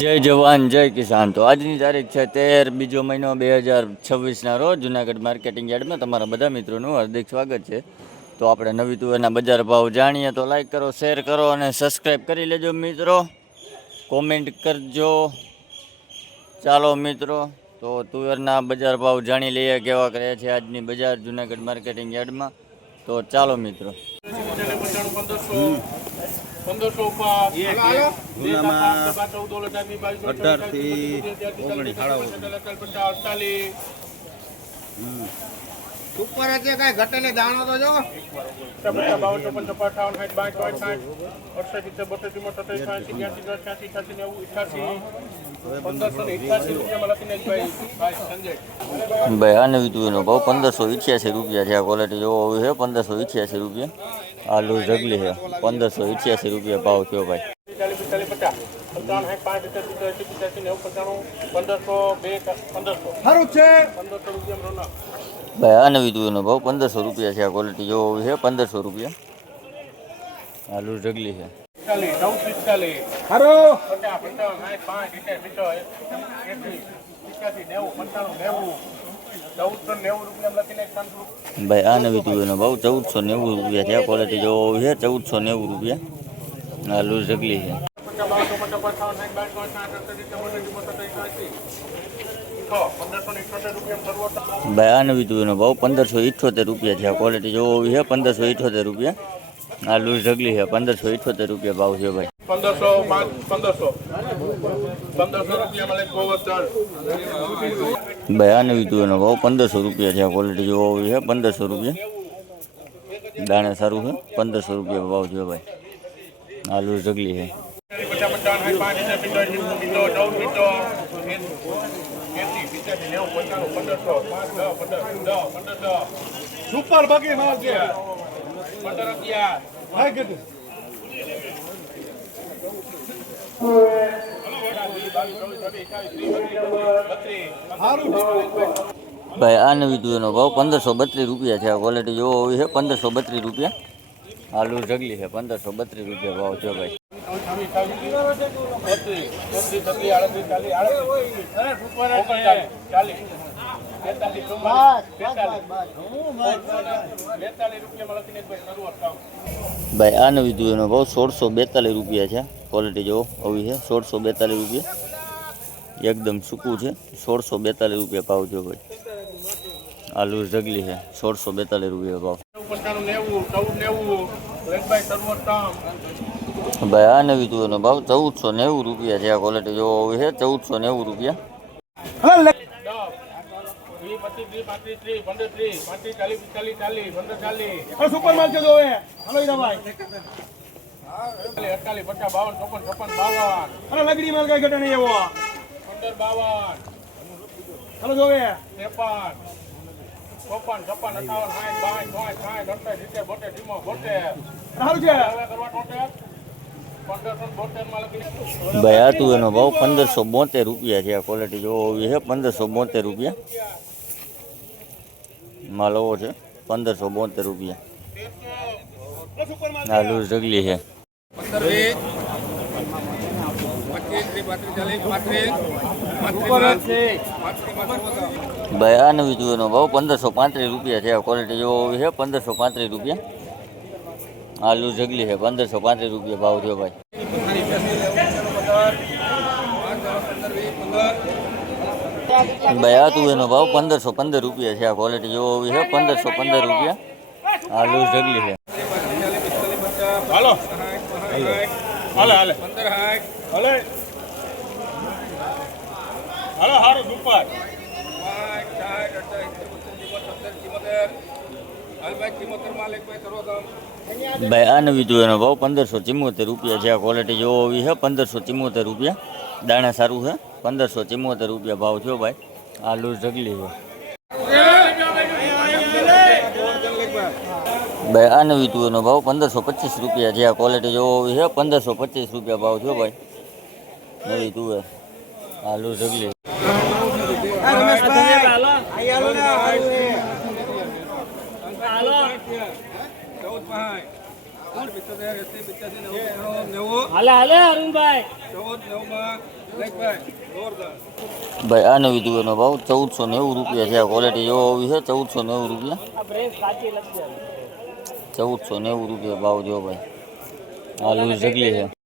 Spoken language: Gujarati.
જય જવાન જય કિસાન. તો આજની તારીખ છે 13 બીજો મહિનો 2026ના રોજ જુનાગઢ માર્કેટિંગ યાર્ડમાં તમારા બધા મિત્રોનું હાર્દિક સ્વાગત છે. તો આપણે નવી તુવેરના બજાર ભાવ જાણીએ. તો લાઈક કરો, શેર કરો અને સબસ્ક્રાઈબ કરી લેજો મિત્રો. કોમેન્ટ કરજો. ચાલો મિત્રો, તો તુવેરના બજાર ભાવ જાણી લઈએ કેવા કરે છે આજની બજાર જુનાગઢ માર્કેટિંગ યાર્ડમાં. તો ચાલો મિત્રો. 18 ઉપર એટલે કઈ ઘટે ને દાણો તો જો ભાઈ આ નવી તુવેરનો ભાવ 1588 રૂપિયા છે. આ ક્વોલિટી જોવો હોય છે 1588 રૂપિયા. આલુ ઢગલી છે 1588 રૂપિયા ભાવ થયો ભાઈ. ભાઈ આ નવી તુવેરનો ભાવ 1500 રૂપિયા છે. આ ક્વોલિટી જોવો હોય છે 1500 રૂપિયા. આલુ ઢગલી છે. ભાઈ આ નવી તુવેરનો ભાવ 1490 રૂપિયા છે. આ ક્વોલિટી જોવો હોય છે 1490 રૂપિયા. આલુ ઢગલી છે. ભાઈ આ નવી તુવેરનો ભાવ 1578 રૂપિયા છે. આ ક્વોલિટી જોવો હોય છે 1578 રૂપિયા. આલુ ઢગલી છે 1578 રૂપિયા ભાવ છે ભાઈ. 1500 ભાઈ આ નવી તુવેરનો ભાવ 1500 રૂપિયા છે. આ ક્વોલિટી જોવો હોય છે 1500 રૂપિયા. દાણે સારું છે 1500 રૂપિયા ભાવ છે ભાઈ. આલુ ઢગલી છે. સુપર બાકી માલ છે. ભાઈ આ નવી તુવેરનો ભાવ 1532 રૂપિયા છે. આ ક્વોલિટી જોવો હોય છે 1532 રૂપિયા. આલુ ઢગલી છે 1532 રૂપિયા ભાવ છે ભાઈ. ભાઈ આ નવી તુવેરનો ભાવ 1642 રૂપિયા છે. ક્વોલિટી જોવો આવી છે 1642 રૂપિયા. એકદમ સૂકું છે 1642 રૂપિયા ભાવ છે ભાઈ. આલુ ઢગલી છે 1642 રૂપિયા ભાવ. ભાઈ આ નવી તુવેરનો ભાવ 1490 રૂપિયા છે. આ ક્વોલિટી જોવો હોય છે 1490 રૂપિયા. સુપર માલ છે જોવે. હલો ઈરાભાઈ. લગડી માલ કઈ ઘટે નહીં એવો. 1552 હલો જોવે. 53 54 ભાઈ આ તુવેરનો ભાવ 1572 રૂપિયા છે. આ ક્વોલિટી જોવો હોય છે 1572 રૂપિયા. માલ ઓવો છે 1572 રૂપિયા. આલુ ઢગલી છે. ભાઈ આ નવી તુવેરનો ભાવ 1535 રૂપિયા છે. આ ક્વોલિટી જોવો હોય છે 1535 રૂપિયા. આલુ ઢગલી છે 1535 રૂપિયા ભાવ થયો ભાઈ. ભાઈ આ તુવેરનો ભાવ 1515 રૂપિયા છે. આ ક્વોલિટી જોવો હોય છે 1515 રૂપિયા. આલુ ઢગલી છે. હાલો હાલે હાલે 15 હાલે હાલો હારો સુપર. ભાઈ આ નવી તુવેરનો ભાવ 1574 રૂપિયા છે. આ ક્વોલિટી જોવો હોય છે 1574 રૂપિયા. દાણા સારું છે 1574 રૂપિયા ભાવ થયો ભાઈ. આલુ ઢગલી છે. ભાઈ આ નવી તુવેરનો ભાવ 1525 રૂપિયા છે. આ ક્વોલિટી જોવો હોય છે 1525 રૂપિયા ભાવ થયો ભાઈ. નવી તુવેર આલુ ઢગલી. હાલે હાલે અરુણભાઈ 14 9 ભાઈ આ નવી તુવેરનો ભાવ 1490 રૂપિયા છે. આ ક્વોલિટી જોવો આવી છે 1490 રૂપિયા. 1490 રૂપિયા ભાવ જો ભાઈ. આ લૂઝ ઢગલી છે.